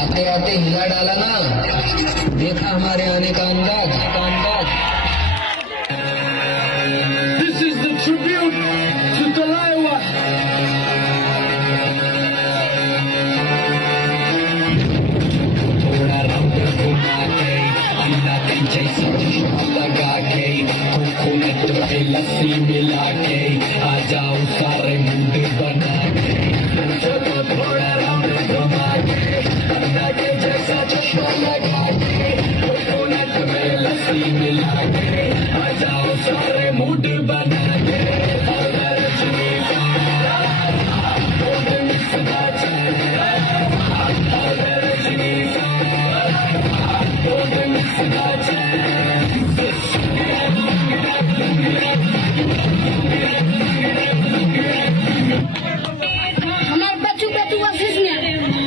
आते आते हिला डाला ना, देखा हमारे आने का अंदाज। This is the tribute to Talaiwa. थोड़ा राउंड घुमा के अंडा के जैसा चश्मा लगा के कोकोनट पे लस्सी मिला के आ जाओ सारे मुंडे बना के थोड़ा राउंड घुमा के अंडा के जैसा चश्मा लगा के कोकोनट पे लस्सी मिला के आ जाओ सारे मुंड बना के আমার পাচু পাচু আসিস না,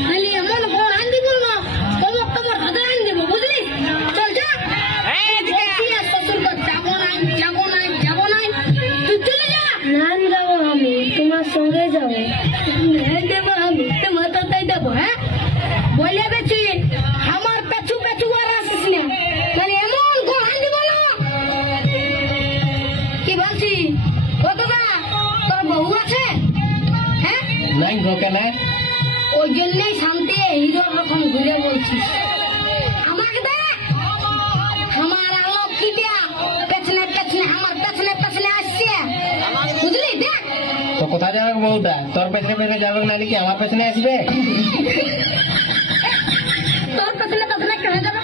নাহলে এমন ফোন আন দিব না, তোমার দাদা আন দিব, বুঝলি? চল যা। বলছি আর শ্বশুর ঘর যাবো নাই, তুই চলে যা। না যাবো আমি, তোমার সঙ্গে যাবো। দেবো আমি, মাথা তাই দেবো, হ্যাঁ? বলে বেছি আমার পেছু পেছু আর আসিস না, মানে এমন ফোন আন দিব না। কি বলছি? কতটা তোর বউ আছে? হ্যাঁ, नहीं धोखे ना ওই জন্যই শান্তি হিরোর রকম ঘুরে বলছিস। আমাকে দে, আমার আলো কি দেয়া পেছনে আমার পেছনে আসছে, বুঝলি? দেখ তো কোথায় যাবে বউটা? তোর পেছনে পেছনে যাবে না নাকি আমার পেছনে আসবে? তোর পেছনে কেন যাবে?